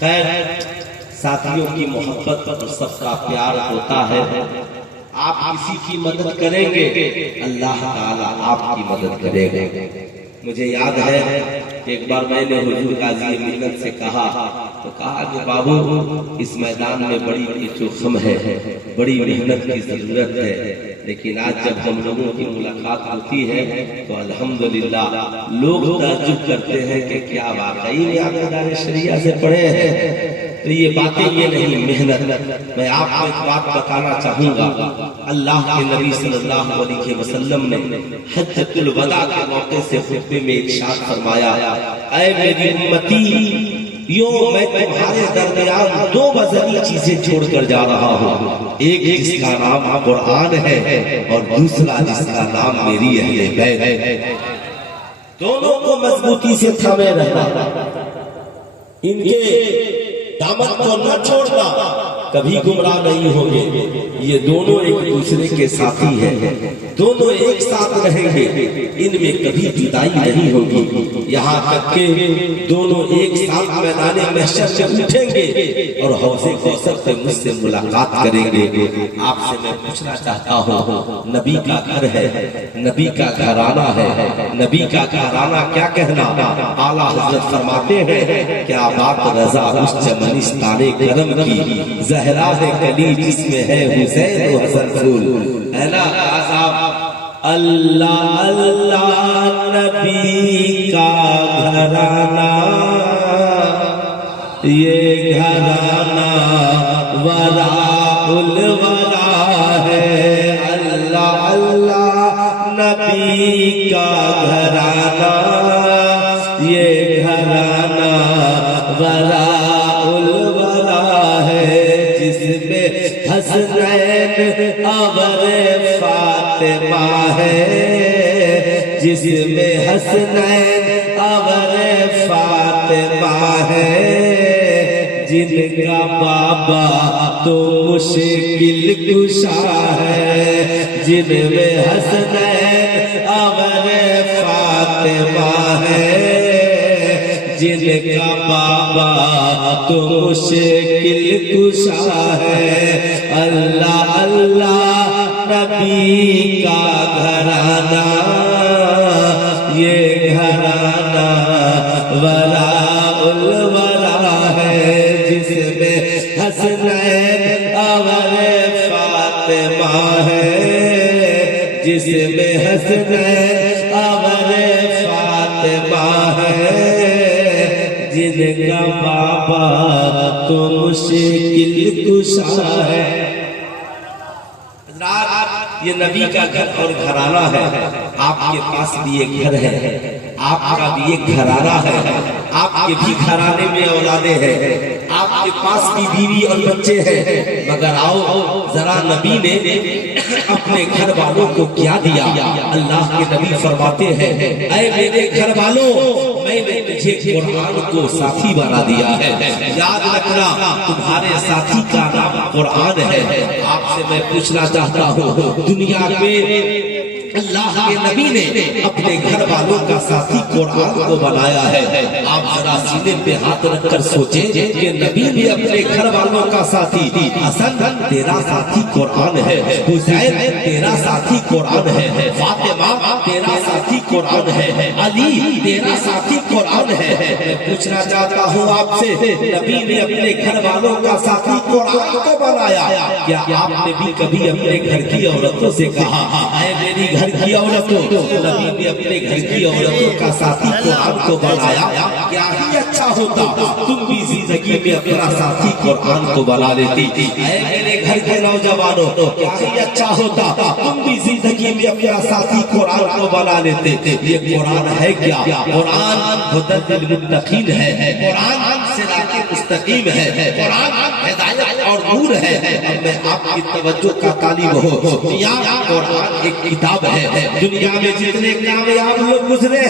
خیر ساتھیوں کی محبت اور سب کا پیار ہوتا ہے. آپ کسی کی مدد کریں گے اللہ تعالیٰ آپ کی مدد کرے گا. مجھے یاد ہے ایک بار میں نے حضور غازی ملت سے کہا کہ بابو اس میدان میں بڑی جوخم ہے، بڑی محنت کی ضرورت ہے، لیکن آج جب ہم لوگوں کی ملاقات ہوتی ہے تو الحمدللہ لوگ تعجب کرتے ہیں کہ کیا واقعی میں آپ مدارس شریعہ سے پڑھے ہیں. تو یہ باتیں یہ نہیں، محنت. میں آپ کو ایک بات بتانا چاہوں گا. اللہ کے نبی صلی اللہ علیہ وسلم نے حجۃ الوداع کے موقع سے خطبے میں ارشاد فرمایا، اے میری امتی، یوں میں تمہارے درمیان دو مذہبی چیزیں چھوڑ کر جا رہا ہوں، ایک جس کا نام قرآن ہے اور دوسرا جس کا نام میری اہل بیت ہے. دونوں کو مضبوطی سے تھامے رہنا، ان کے دامن کو نہ چھوڑنا، کبھی گمراہ نہیں ہوں گے. یہ دونوں ایک دوسرے کے ساتھی ہیں، دونوں ایک ساتھ رہیں گے، ان میں کبھی جدائی نہیں ہوگی. یہاں تک کہ دونوں ایک ساتھ میدان محشر سے اٹھیں گے اور حوض کوثر سے مجھ سے ملاقات کریں گے. آپ سے میں پوچھنا چاہتا ہوں، نبی کا گھر ہے، نبی کا گھرانہ ہے، نبی کا گھرانہ کیا کہنا. اعلیٰ حضرت فرماتے ہیں کیا بات رضا اس چمنستان کرم کی، زہرا ہے کلی جس میں ہے حسین و حسن پھول. ہے نا عذاب. اللہ اللہ نبی کا گھرانہ، یہ گھرانہ وراء الورا ہے. اللہ اللہ نبی کا گھرانہ، یہ گھرانہ وراء الورا ہے. جس میں حسنین اور فاطمہ ہے، جس میں حسنین اور فاطمہ ہے، جن کا بابا تو مشکل کشا ہے. جن میں حسنین اور فاطمہ ہے، جن کا بابا تو مشکل کشا ہے. اللہ اللہ نبی کا گھرانہ، یہ گھرانہ وراء الورا ہے. جس میں حسنین اور فاطمہ ہے، جس میں حسنین اور فاطمہ ہے، جن کا بابا تو مشکل کشا ہے. یہ نبی کا گھر اور گھرانہ ہے. آپ کے پاس بھی ایک گھر ہے، آپ کا بھی ایک گھرانہ ہے. آپ کے بھی گھرانے میں اولادیں ہیں، آپ کے پاس بھی بیوی اور بچے ہیں. مگر آؤ ذرا نبی نے اپنے گھر والوں کو کیا دیا. اللہ کے نبی فرماتے ہیں، اے میرے گھر والوں، میں نے تجھے قرآن کو ساتھی بنا دیا ہے. یاد رکھنا تمہارے ساتھی کا نام قرآن ہے. آپ سے میں پوچھنا چاہتا ہوں، دنیا میں اللہ کے نبی نے اپنے گھر والوں کا ساتھی قرآن کو بنایا ہے. آپ ذرا سینے پہ ہاتھ رکھ کر سوچیں کہ نبی نے اپنے گھر والوں کا ساتھی، حسن تیرا ساتھی قرآن ہے، حسین تیرا ساتھی قرآن ہے، فاطمہ تیرا ساتھی قرآن ہے، علی تیرا ساتھی قرآن ہے. میں پوچھنا چاہتا ہوں آپ سے، نبی نے اپنے گھر والوں کا ساتھی قرآن کو بنایا. کیا آپ نے بھی کبھی اپنے گھر کی عورتوں سے کہا، اے میری گھر کی عورتوں، نبی نے اپنے گھر کی عورتوں کا ساتھی قرآن کو بنایا. کیا ہی اچھا ہوتا تم بھی زندگی میں اپنا ساتھی قرآن کو بنا لیتی. اے میرے گھر کے نوجوانوں، کیا ہی اچھا ہوتا تم بھی زندگی میں اپنا ساتھی قرآن کو بنا لیتے. یہ قرآن ہے کیا؟ قرآن ہدی للمتقین ہے، قرآن صراط مستقیم ہے، قرآن ہدایت اور نور ہے. اب میں آپ کی توجہ کا طالب ہوں. قرآن ایک کتاب ہے. دنیا میں جتنے کامیاب لوگ گزرے